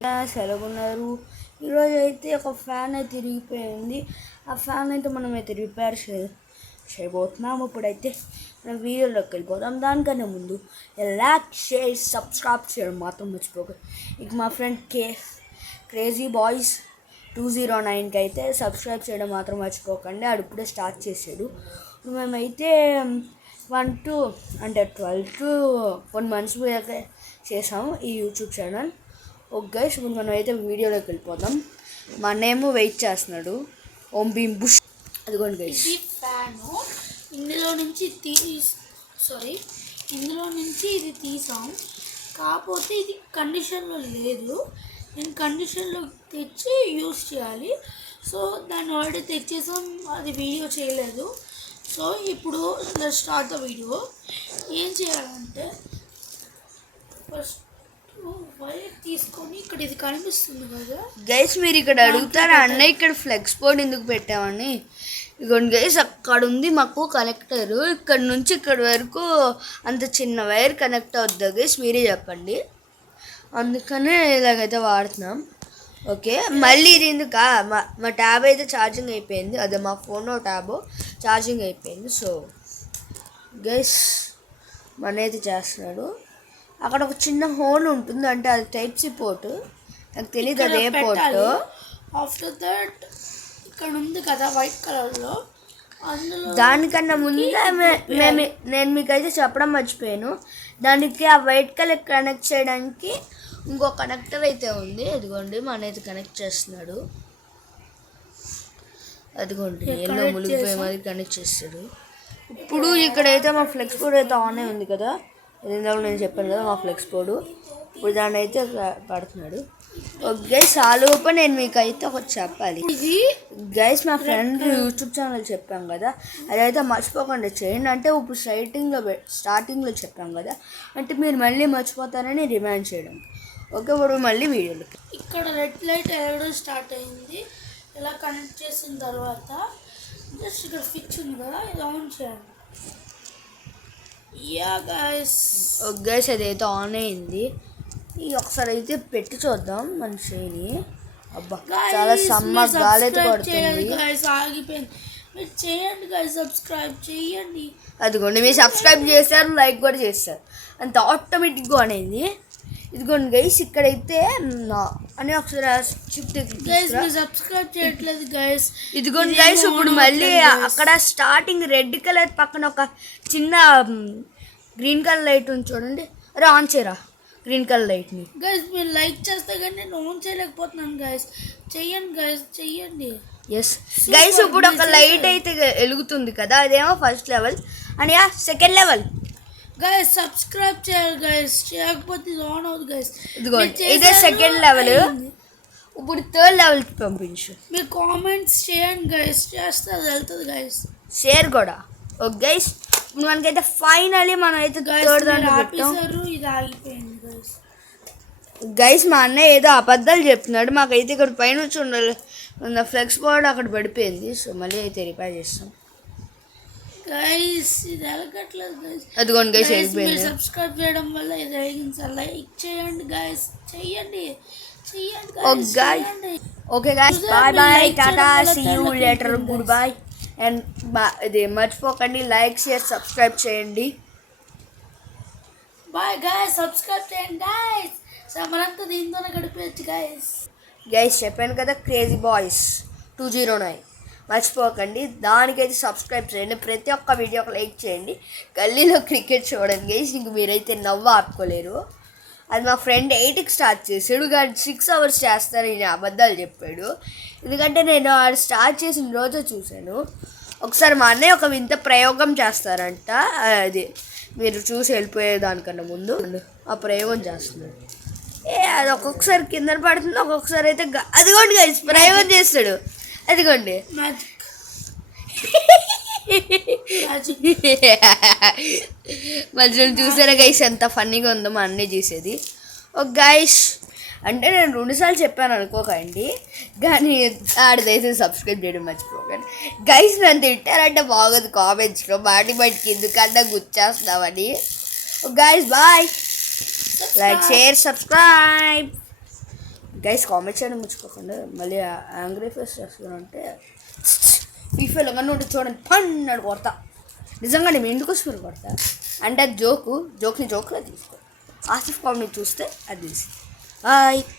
ఎలాగున్నారు? ఈరోజు అయితే ఒక ఫ్యాన్ అయితే తిరిగిపోయింది. ఆ ఫ్యాన్ అయితే మనం అయితే రిపేర్ చేయబోతున్నాము. ఇప్పుడైతే మనం వీడియోలోకి వెళ్ళిపోతాం. దానికన్నా ముందు లైక్ షేర్ సబ్స్క్రైబ్ చేయడం మాత్రం మర్చిపోకండి. ఇక మా ఫ్రెండ్ క్రేజీ బాయ్స్ 209కి అయితే సబ్స్క్రైబ్ చేయడం మాత్రం మర్చిపోకండి. ఆడు ఇప్పుడే స్టార్ట్ చేసాడు. మేమైతే 12 to 1 months చేసాము ఈ యూట్యూబ్ ఛానల్. ఓకే, ఇప్పుడు మనం అయితే వీడియోలోకి వెళ్ళిపోదాం. మా అన్నేమో వెయిట్ చేస్తున్నాడు. ఓం భీమ్ బుష్. అదిగోండి గైస్, ఇది ఫ్యాను. ఇందులో నుంచి ఇది తీసాం. కాకపోతే ఇది కండిషన్లో లేదు. నేను కండిషన్లో తెచ్చి యూస్ చేయాలి. సో దాన్ని ఆల్రెడీ తెచ్చేసాం, అది వీడియో చేయలేదు. సో ఇప్పుడు స్టార్ట్ ద వీడియో. ఏం చేయాలంటే ఫస్ట్ వైర్ తీసుకొని ఇక్కడ ఇది కనిపిస్తుంది కదా గైస్, మీరు ఇక్కడ అడుగుతారా అన్న ఇక్కడ ఫ్లెక్స్ బోర్డ్ ఎందుకు పెట్టామని. ఇదిగోండి గైస్, అక్కడ ఉంది మాకు కనెక్టర్. ఇక్కడ నుంచి ఇక్కడ వరకు అంత చిన్న వైర్ కనెక్ట్ అవుద్దా గైస్, మీరే చెప్పండి. అందుకనే ఇలాగైతే వాడుతున్నాం. ఓకే, మళ్ళీ ఇది ఎందుకు మా ట్యాబ్ అయితే ఛార్జింగ్ అయిపోయింది. అదే మా ఫోన్ ట్యాబ్ ఛార్జింగ్ అయిపోయింది. సో గైస్ మన అయితే చేస్తున్నాడు. అక్కడ ఒక చిన్న హోల్ ఉంటుంది, అంటే అది టైప్ సి పోర్ట్. నాకు తెలియదు అదే పోర్ట్. ఆఫ్టర్ దట్ ఇక్కడ ఉంది కదా వైట్ కలర్లో, అందులో దానికన్నా ముందే నేను మీకైతే చెప్పడం మర్చిపోయాను. దానికి ఆ వైట్ కలర్ కనెక్ట్ చేయడానికి ఇంకో కనెక్టర్ అయితే ఉంది. అదిగోండి మన అయితే కనెక్ట్ చేస్తున్నాడు. అదిగోండి ఎల్లో ములిగిపోయే మాది కనెక్ట్ చేస్తాడు. ఇప్పుడు ఇక్కడైతే మా ఫ్లెక్స్ బోర్డ్ అయితే ఆన్ ఉంది కదా, ఇందాక నేను చెప్పాను కదా మా ఫ్లెక్స్ బోర్డు. ఇప్పుడు దాన్ని అయితే పడుతున్నాడు. గైస్ ఆలోపు నేను మీకు అయితే ఒకటి చెప్పాలి. గైస్ మా ఫ్రెండ్ యూట్యూబ్ ఛానల్ చెప్పాం కదా, అదైతే మర్చిపోకుండా చేయండి. అంటే ఇప్పుడు స్టార్టింగ్లో చెప్పాం కదా, అంటే మీరు మళ్ళీ మర్చిపోతారని రిమైండ్ చేయడం. ఓకే, ఇప్పుడు మళ్ళీ వీడియోలోకి. ఇక్కడ రెడ్ లైట్ ఎగడం స్టార్ట్ అయింది. ఇలా కనెక్ట్ చేసిన తర్వాత జస్ట్ ఇక్కడ స్విచ్ ఉంది కదా, ఇది ఆన్ చేయండి. గైస్ అదైతే ఆన్ అయింది. ఒకసారి అయితే పెట్టి చూద్దాం మన చేయిని. అబ్బా, చాలా సమ్మర్ గాలి అయితే పడుతుంది. సబ్స్క్రైబ్ చేయండి. అదిగోండి మీరు సబ్స్క్రైబ్ చేస్తారు, లైక్ కూడా చేస్తారు, అంత ఆటోమేటిక్గా ఆన్ అయింది. ఇదిగోండి గైస్, ఇక్కడైతే అని ఒకసారి సబ్స్క్రైబ్ చేయట్లేదు గైస్. ఇదిగోండి గైస్, ఇప్పుడు మళ్ళీ అక్కడ స్టార్టింగ్ రెడ్ కలర్ పక్కన ఒక చిన్న గ్రీన్ కలర్ లైట్ ఉంది చూడండి. అరే ఆన్ చేయరా గ్రీన్ కలర్ లైట్ని. గైస్ మీరు లైక్ చేస్తే కానీ నేను ఆన్ చేయలేకపోతున్నాను. గైస్ చెయ్యండి, గైస్ చెయ్యండి. ఎస్ గైస్, ఇప్పుడు ఒక లైట్ అయితే వెలుగుతుంది కదా, అదేమో ఫస్ట్ లెవెల్ అని సెకండ్ లెవెల్. గైస్ సబ్స్క్రైబ్ చేయాలి గైస్, చేయకపోతే ఇది ఆన్ అవుతుంది గైస్. ఇదిగోండి ఇదే సెకండ్ లెవెల్. ఇప్పుడు థర్డ్ లెవెల్కి పంపించు. మీరు కామెంట్స్ చేయండి గైస్, చేస్తే అది వెళ్తుంది గైస్. షేర్ కూడా. ఓకే గైస్, ఇప్పుడు మనకైతే ఫైనలీ మనం అయితే థర్డ్ దాంట్లో పెట్టాం. ఇది ఆగిపోయింది గైస్. గైస్ మా అన్నయ్య ఏదో అబద్ధాలు చెప్తున్నాడు. మాకైతే ఇక్కడ పైన వచ్చి ఉండాలి, ఫ్లెక్స్ బోర్డ్ అక్కడ పడిపోయింది. సో మళ్ళీ అయితే రిపేర్ చేస్తాం గైస్. ఇది ఎలగట్లేదు గైస్. అదిగోండి గైస్ వెళ్ళిపోయింది. సబ్స్క్రైబ్ చేయడం వల్ల ఇది అయ్యింది. లైక్ చేయండి గైస్, చెయ్యండి. Okay guys, bye bye, tata, see you later, good boy. And ఇది మర్చిపోకండి, లైక్ షేర్ సబ్స్క్రైబ్ చేయండి. బాయ్ గైస్, సబ్స్క్రైబ్ చేయండి గైస్. సమరంతా దీంతోనే గడిపేయచ్చు గైస్. గైస్ చెప్పాను కదా, క్రేజీ బాయ్స్ 209 మర్చిపోకండి. దానికైతే సబ్స్క్రైబ్ చేయండి. ప్రతి ఒక్క వీడియోకి లైక్ చేయండి. గల్లీలో క్రికెట్ చూడండి గైస్, ఇంక మీరైతే నవ్వు ఆపుకోలేరు. అది మా ఫ్రెండ్ 8కి స్టార్ట్ చేసాడు, కానీ 6 hours చేస్తారని అబద్ధాలు చెప్పాడు. ఎందుకంటే నేను స్టార్ట్ చేసిన రోజు చూశాను. ఒకసారి మా అన్నయ్య ఒక వింత ప్రయోగం చేస్తారంట. అది మీరు చూసి వెళ్ళిపోయేదానికన్నా ముందు ఆ ప్రయోగం చేస్తున్నాడు. అది ఒక్కొక్కసారి కింద పడుతుంది, ఒక్కొక్కసారి అయితే అదిగోండి గైస్ ప్రయోగం చేస్తాడు. అదిగోండి మధ్యలో చూసారా గైస్ ఎంత ఫన్నీగా ఉందో మా అన్నయ్య చేసేది. ఒక గైస్ అంటే నేను 2 సార్లు చెప్పాను అనుకోకండి, కానీ ఆడదైతే సబ్స్క్రైబ్ చేయడం మర్చిపోకండి. గైస్ నన్ను తిట్టారంటే బాగోదు కామెంట్స్లో, బయటికి ఎందుకన్నా గుర్చేస్తామని. Guys bye, like, share, subscribe. Guys comment చేయడం మర్చిపోకుండా మళ్ళీ యాంగ్రీ ఫేస్ చేస్తున్నారంటే ఫీఫాలో కన్నా ఉంటే చూడండి పన్నాడు కొడతా నిజంగా నేను ఎందుకు వస్తుంది కొడతా అంటే అది జోక్ని జోక్లో తీసుకో ఆసిఫ్ కామెడీ చూస్తే అది తెలిసి బాయ్.